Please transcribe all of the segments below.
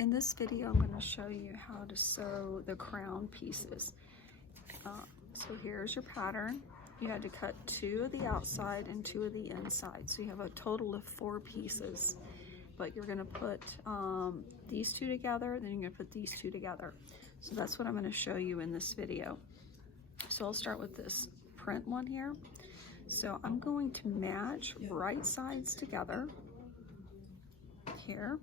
In this video, I'm going to show you how to sew the crown pieces. So here's your pattern. You had to cut 2 of the outside and 2 of the inside. So you have a total of 4 pieces. But you're going to put these 2 together, then you're going to put these 2 together. So that's what I'm going to show you in this video. So I'll start with this print one here. So I'm going to match right sides together here.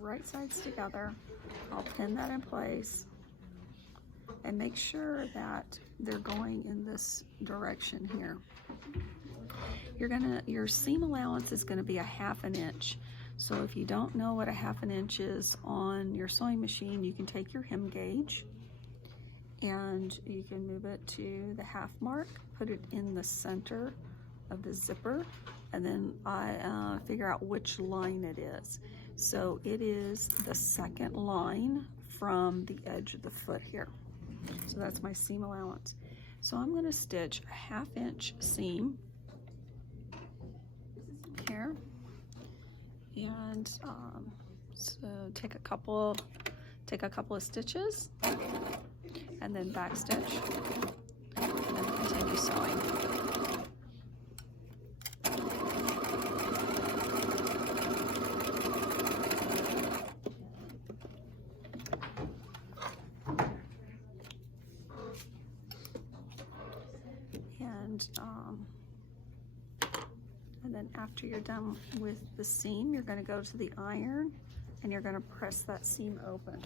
Right sides together. I'll pin that in place and make sure that they're going in this direction here. Your seam allowance is going to be a 1/2 inch. So if you don't know what a 1/2 inch is on your sewing machine, you can take your hem gauge and you can move it to the 1/2 mark, put it in the center of the zipper, and then I figure out which line it is. So it is the second line from the edge of the foot here. So that's my seam allowance. So I'm going to stitch a 1/2 inch seam here, and so take a couple of stitches, and then back stitch, and continue sewing. And then after you're done with the seam, you're going to go to the iron and you're going to press that seam open.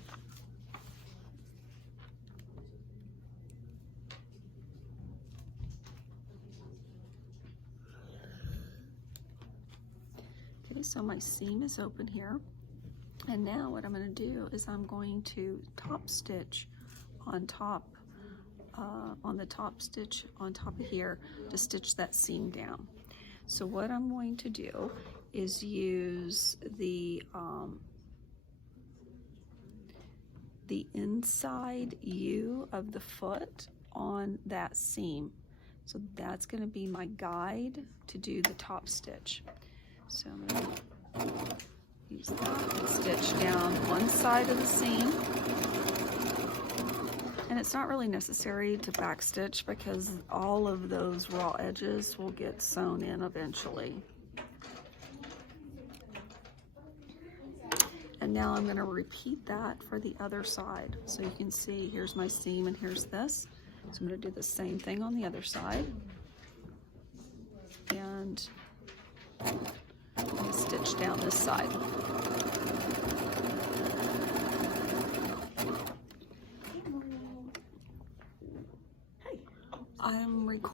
Okay, so my seam is open here. And now what I'm going to do is I'm going to top stitch on top, on the top stitch on top of here to stitch that seam down. So what I'm going to do is use the inside U of the foot on that seam. So that's going to be my guide to do the top stitch. So I'm going to use that and stitch down one side of the seam. And it's not really necessary to back stitch because all of those raw edges will get sewn in eventually. And now I'm going to repeat that for the other side. So you can see here's my seam and here's this. So I'm going to do the same thing on the other side. And I'm going to stitch down this side. I'm recording.